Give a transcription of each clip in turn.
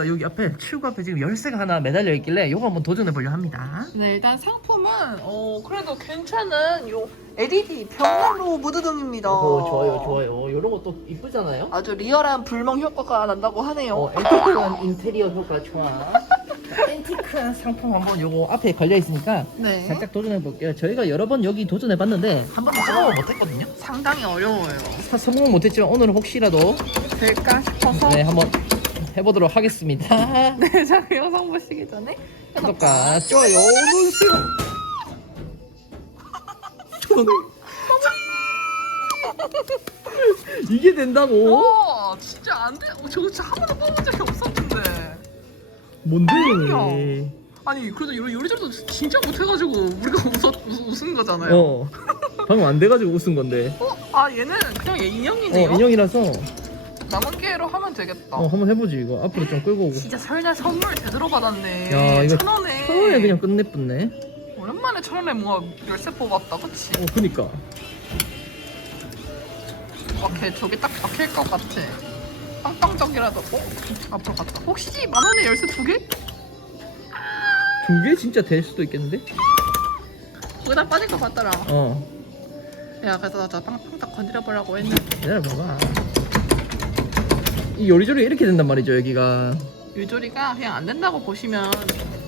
저희가 여기 앞에 출구 앞에 지금 열쇠가 하나 매달려 있길래 요거 한번 도전해 보려 합니다. 네, 일단 상품은 어 그래도 괜찮은 요 LED 벽난로 무드등입니다. 오 좋아요 좋아요. 요런 것도 이쁘잖아요. 아주 리얼한 불멍 효과가 난다고 하네요. 어 앤티크한 인테리어 효과 좋아. 앤티크한 상품 한번 요거 앞에 걸려 있으니까 네. 살짝 도전해 볼게요. 저희가 여러 번 여기 도전해 봤는데 한 번도 성공을 못 했거든요. 상당히 어려워요. 사- 성공은 못 했지만 오늘은 혹시라도 될까 싶어서 네 한번 해보도록 하겠습니다. 네, 자, 그 영상 보시기 전에 구독과 좋아요. 저는 이게 된다고? 와, 진짜 안 돼. 어, 저거 진짜 한 번도 뽑은 적이 없었는데. 뭔데? 아니야. 아니, 그래도 요리 요리조리도 진짜 못해가지고 우리가 웃었, 웃, 웃은 거잖아요. 어 방금 안 돼가지고 웃은 건데. 어? 아, 얘는 그냥 얘어 인형이네요. 인형이라서 남은 기회로 하면 되겠다. 어 한번 해보지 이거 앞으로 좀 끌고 오고. 진짜 설날 선물 제대로 받았네. 야, 이거 천 원에. 처음에 그냥 끝내뿐네. 오랜만에 천 원에 뭔가 열쇠 뽑았다, 그치? 어 그니까. 막걔 저기 딱 박힐 것 같아. 빵빵적이라도. 어? 앞으로 갔다. 혹시 만 원에 열쇠 두 개? 두 개 진짜 될 수도 있겠는데? 거기다 빠질 것 같더라. 어. 야, 그래서 저 빵빵 딱 건드려 보려고 했는데 기다려봐봐. 이 요리조리 이렇게 된단 말이죠 여기가. 유조리가 그냥 안 된다고 보시면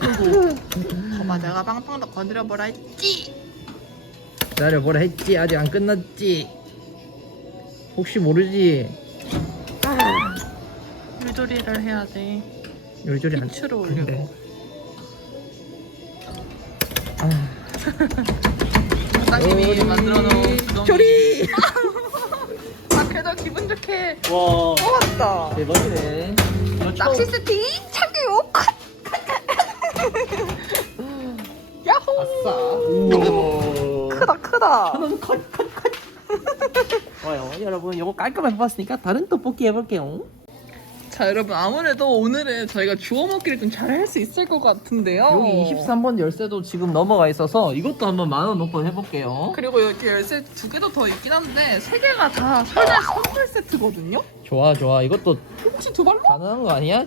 그리고 봐봐 내가 빵빵 딱 건드려 보라 했지. 기다려보라 했지 아직 안 끝났지. 혹시 모르지. 유조리를 해야 돼. 요리조리 안 근데. 올리고. 아. 사장님이 만들어 놓은. 조리. 좋게 와 뽑았다. 대박이네. 낚시 세팅 참교육. 야호. 아싸. 우와. 크다 크다. 저는 컷 컷 컷. 좋아요 여러분 요거 깔끔하게 봤으니까 다른 떡볶이 해볼게요. 자 여러분 아무래도 오늘은 저희가 주워 먹기를 좀 잘 할 수 있을 것 같은데요. 여기 23번 열쇠도 지금 넘어가 있어서 이것도 한번 만원 놓고 해볼게요. 그리고 여기 열쇠 두 개도 더 있긴 한데 세 개가 다 설날 선물 세트거든요. 좋아 좋아 이것도 혹시 두 발로? 가능한 거 아니야?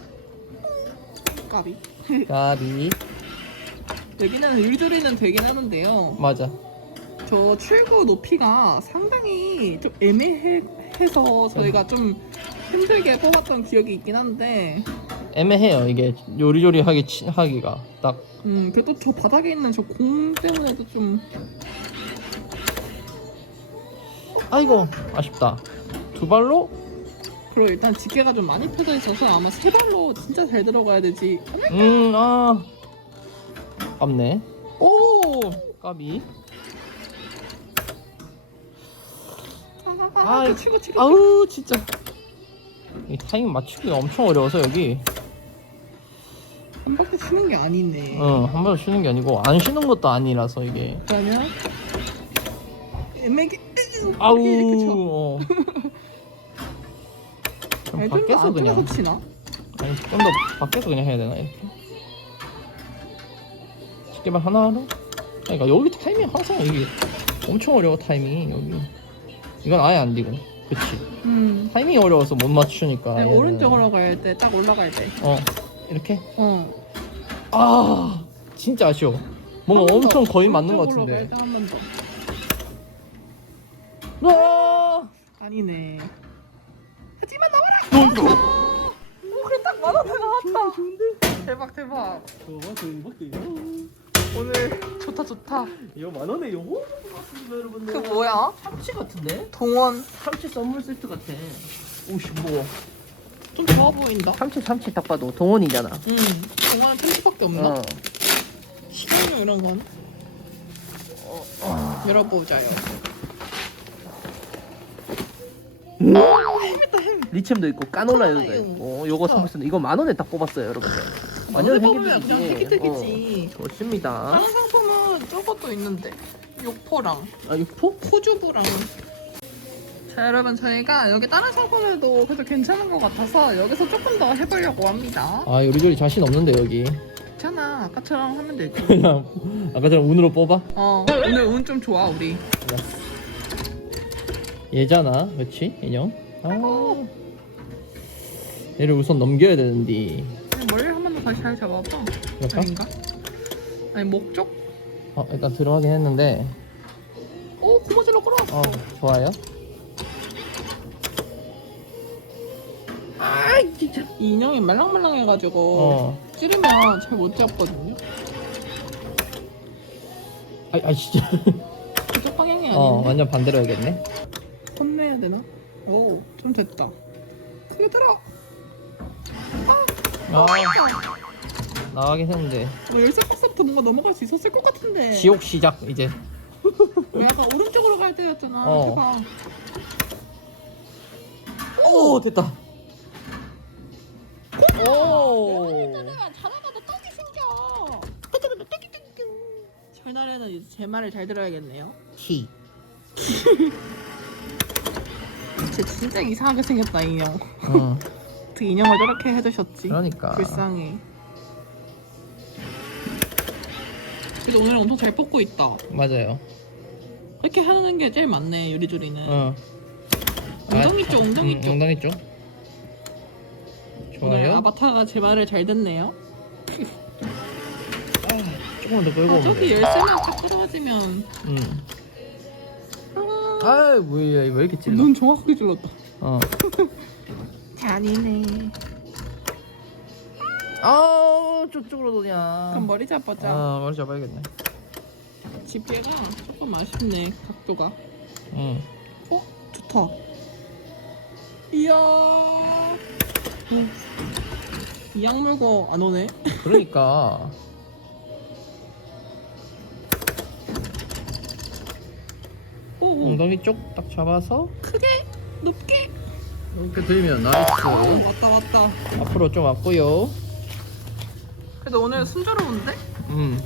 까비. 가비 여기는 일조리는 되긴 하는데요. 맞아. 저 출구 높이가 상당히 좀 애매해서 저희가 좀 힘들게 뽑았던 기억이 있긴 한데. 애매해요 이게 요리조리 하기 치- 하기가. 딱. 음 그래도 저 바닥에 있는 저 공 때문에도 좀. 아이고 아쉽다. 두 발로? 그리고 일단 집게가 좀 많이 펴져 있어서 아마 세 발로 진짜 잘 들어가야 되지 음아. 아깝네. 오! 까비. 아, 아이, 그 치고 치고 아우 진짜. 이 타이밍 맞추기가 엄청 어려워서 여기. 한 바퀴 치는 게 아니네. 어한 발 쉬는 게 아니고 안 쉬는 것도 아니라서 이게. 그러면? 애매하게 아우 이렇게 쳐. 어. 그럼 좀더 밖에서 그냥. 치나? 아니 좀 더 밖에서 그냥 해야 되나 이렇게? 집게발 하나로 그러니까 여기 타이밍 항상 이게 엄청 어려워 타이밍이 여기. 이건 아예 안 되고 그치. 음. 타이밍이 어려워서 못 맞추니까 네, 얘는. 오른쪽으로 갈 때 딱 올라갈 어 이렇게? 때어. 아 진짜 아쉬워. 뭔가 엄청 거의 맞는 것 같은데. 한번 더. 아 아니네. 하지만 나와라. 너 오, 그래 딱 만원에 나왔다. 대박 대박. 오늘 좋다 좋다. 이거 만 원에 요거 여러분들 그 뭐야? 참치 같은데 동원. 참치 선물 세트 같아 오씨 뭐 좀 좋아 보인다. 참치 참치 딱 봐도 동원이잖아 음. 동원은 편집밖에 없나? 어. 식용유 이런 건 어. 열어보자요. 리챔도 있고 까놀라유도 까놀라유. 있고 요거 선물 세트 이거 만 원에 딱 뽑았어요 여러분들 완전 획기적이지. 그냥. 어, 좋습니다. 다른 상품은 저것도 있는데. 욕포랑. 아 육포? 포주부랑. 자 여러분 저희가 여기 다른 상품에도 그래도 괜찮은 것 같아서 여기서 조금 더 해보려고 합니다. 아 요리조리 자신 없는데 여기? 괜찮아. 아까처럼 하면 되지. 그냥 아까처럼 운으로 뽑아? 어 오늘 운 좀 좋아 우리. 얘잖아 그치? 인형? 아. 얘를 우선 넘겨야 되는데 다시 잘 잡아봐. 그럴까? 아닌가? 아니 목 쪽? 어 일단 들어가긴 했는데 오 고무줄로 끌어왔어. 어 좋아요 아 진짜 이 인형이 말랑말랑해가지고 어 찌르면 잘 못 잡거든요. 아, 아 진짜 그쪽 방향이 아닌데 어 완전 반대로 해야겠네 혼내야 되나? 오 좀 됐다. 크게 들어. 아 아, 나가긴 했는데 뭐 열쇠 박스부터 뭔가 넘어갈 수 있었을 것 같은데. 지옥 시작 이제 왜 약간 오른쪽으로 갈 때였잖아. 어. 해봐. 오 됐다 오 자다가도 떡이 생겨. 철날에는 이제 제 말을 잘 들어야겠네요. 키 쟤 진짜 이상하게 생겼다 인형. 응 어떻게 인형을 저렇게 해두셨지? 그러니까 불쌍해. 그래도 오늘 엄청 잘 뽑고 있다. 맞아요 이렇게 하는 게 제일 많네 요리조리는. 어 엉덩이 아, 쪽, 엉덩이 음, 쪽. 엉덩이 쪽 오늘 좋아요 아바타가 제 말을 잘 듣네요. 아, 조금만 더 끌고 아, 오면 저기 돼. 열쇠만 딱 떨어지면. 음. 아, 아 뭐야 왜 이렇게 찔러 눈 정확하게 찔렀다. 어. 잔이네. 아 저쪽으로 도냐 그럼 머리 잡아자. 아 머리 잡아야겠네 집게가 조금 아쉽네 각도가. 응 어? 좋다. 이야. 이약 물고 안 오네. 그러니까 오, 엉덩이 쪽 딱 잡아서 크게 높게. 이렇게 들면 나이스 오, 왔다 왔다. 앞으로 좀 왔고요 그래도 오늘 순조로운데? 음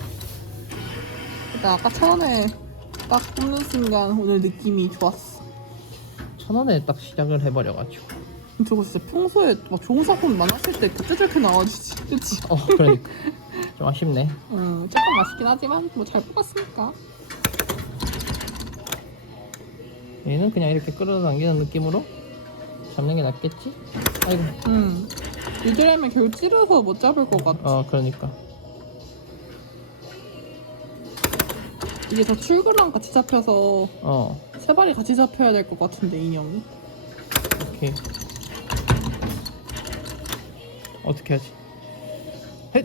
일단 아까 천 원에 딱 뽑는 순간 오늘 느낌이 좋았어. 천 원에 딱 시작을 해버려가지고 저거 진짜 평소에 막 좋은 상품 많았을 때 그때 저렇게 나와주지. 그치? 어 그러니까 좀 아쉽네 음, 조금 맛있긴 하지만 뭐 잘 뽑았으니까. 얘는 그냥 이렇게 끌어당기는 느낌으로 잡는 게 낫겠지? 아이고 음. 이들하면 결국 찌르서 못 잡을 것 같아. 어 그러니까 이게 저 출구랑 같이 잡혀서 어 세 발이 같이 잡혀야 될 것 같은데 인형이. 오케이 어떻게 하지?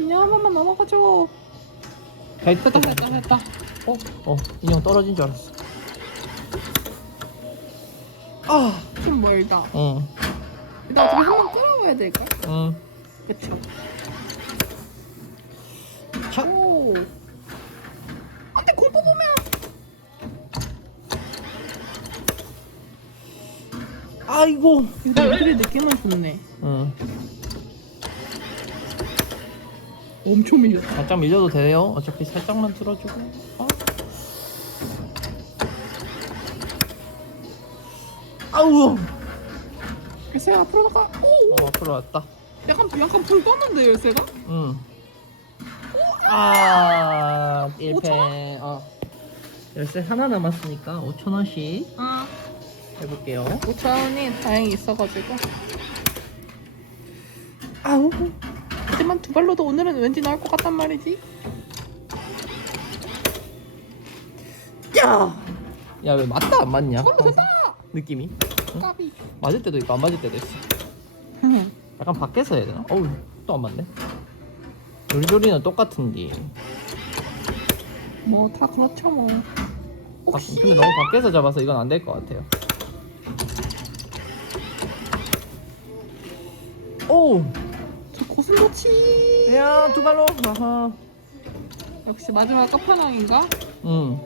인형 한 번만 넘어가줘. 가이 됐다 됐다 됐다. 어? 어 인형 떨어진 줄 알았어 아좀 멀다. 응, 일단 어차피 한 번 끌어와야 될까? 응. 그쵸. 자, 오. 안 돼 공 뽑으면. 아이고. 이거 애들이 느낌은 좋네. 응. 엄청 밀렸다. 살짝 밀려도 돼요. 어차피 살짝만 틀어주고. 어? 아우. 열쇠가 앞으로 나가. 오. 어, 앞으로 왔다. 약간 약간 붕 떴는데 열쇠가? 응. 아, 1패. 오천 어. 열쇠 하나 남았으니까 5천 원씩 아. 해볼게요. 5천 원이 다행히 있어가지고. 아우. 하지만 두 발로도 오늘은 왠지 나올 것 같단 말이지. 야. 야, 왜 맞다 안 맞냐? 어, 됐다. 느낌이 까비. 맞을 때도 있고 안 맞을 때도 있어. 약간 밖에서 해야 되나? 어우 또 안 맞네 요리조리는 똑같은데 뭐 다 그렇죠 뭐. 밖- 혹시 근데 너무 밖에서 잡아서 이건 안 될 것 같아요 오! 저 고슴도치. 야두 발로 아하 역시 마지막 끝판왕인가? 응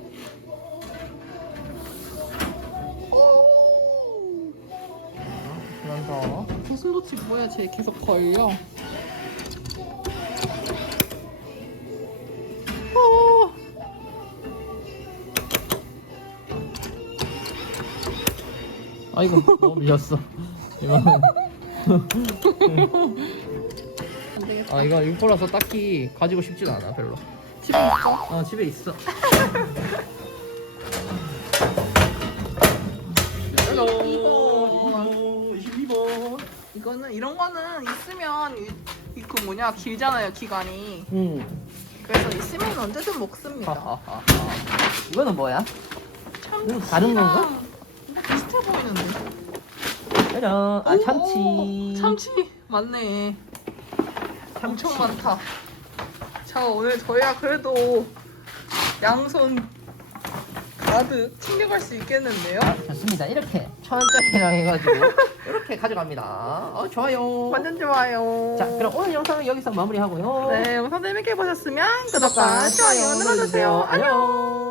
고슴도치 뭐야 쟤 계속 걸려. 어. 아이고 너무 밀렸어 되겠다. 아 이거 육보라서 딱히 가지고 싶진 않아 별로 집에 있어. 어 집에 있어 이거. 22번 이거는 이런 거는 있으면 이, 이그 뭐냐 길잖아요 기간이. 음. 그래서 있으면 언제든 먹습니다. 하하하. 이거는 뭐야? 참 이거 다른 건가? 뭐 비슷해 보이는데. 짜잔. 아 오, 참치. 참치 맞네. 참치. 엄청 많다. 자 오늘 저희가 그래도 양손 가득 챙겨갈 수 있겠는데요? 아, 좋습니다. 이렇게 천원짜리랑 해가지고 이렇게 가져갑니다. 어 좋아요. 완전 좋아요. 자 그럼 오늘 영상은 여기서 마무리하고요. 네 영상 재밌게 보셨으면 구독과 좋아요 눌러주세요. 안녕. 안녕.